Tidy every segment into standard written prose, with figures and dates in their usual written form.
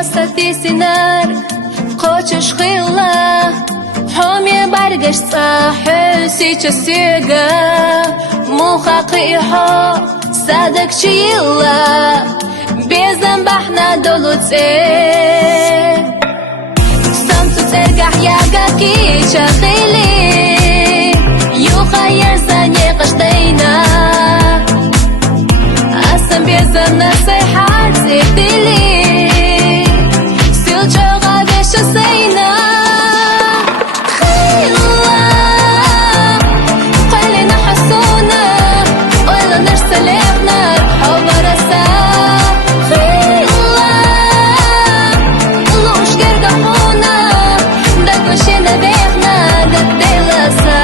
قصتي سنار قوتش خيلا حومي برقش صاحسي تسيقا مو خاقيحو صادق شيلا بيزن بحنا دولوتي سمتو ترقح ياقا كي شغيلي يخير زاني قشتينا أصلا بيزن نصيحات سيدلي سيلجو غادي شسينا خيلا قلنا حسونا ولا نرسلنا حب رسا خيلا لوش قرقحونا دقوشينا بيخنا دقديلسا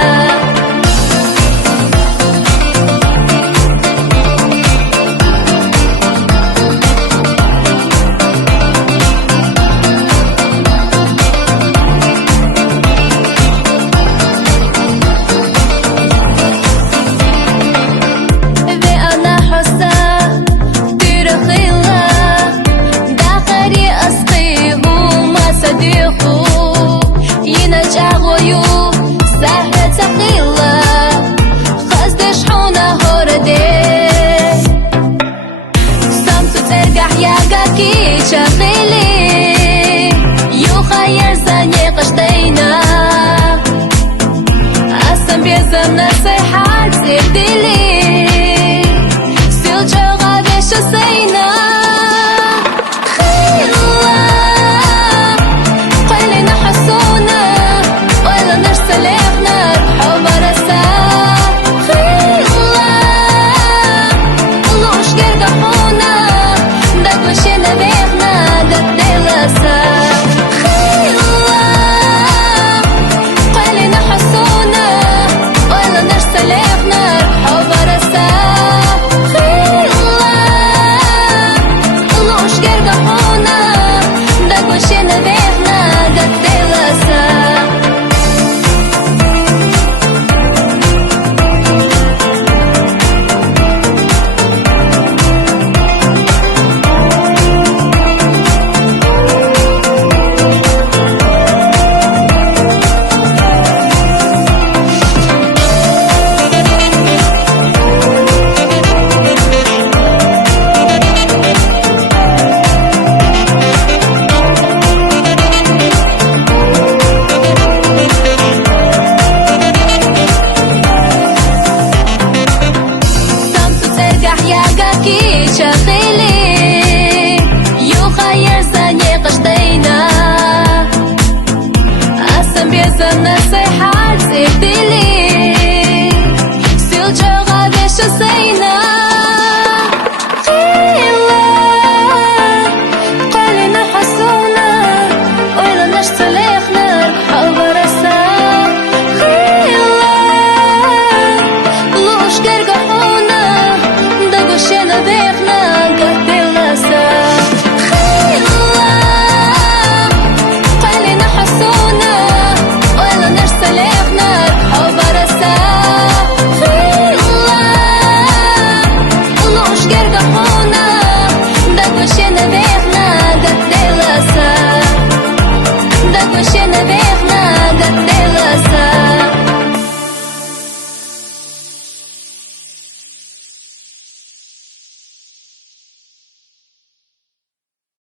شغل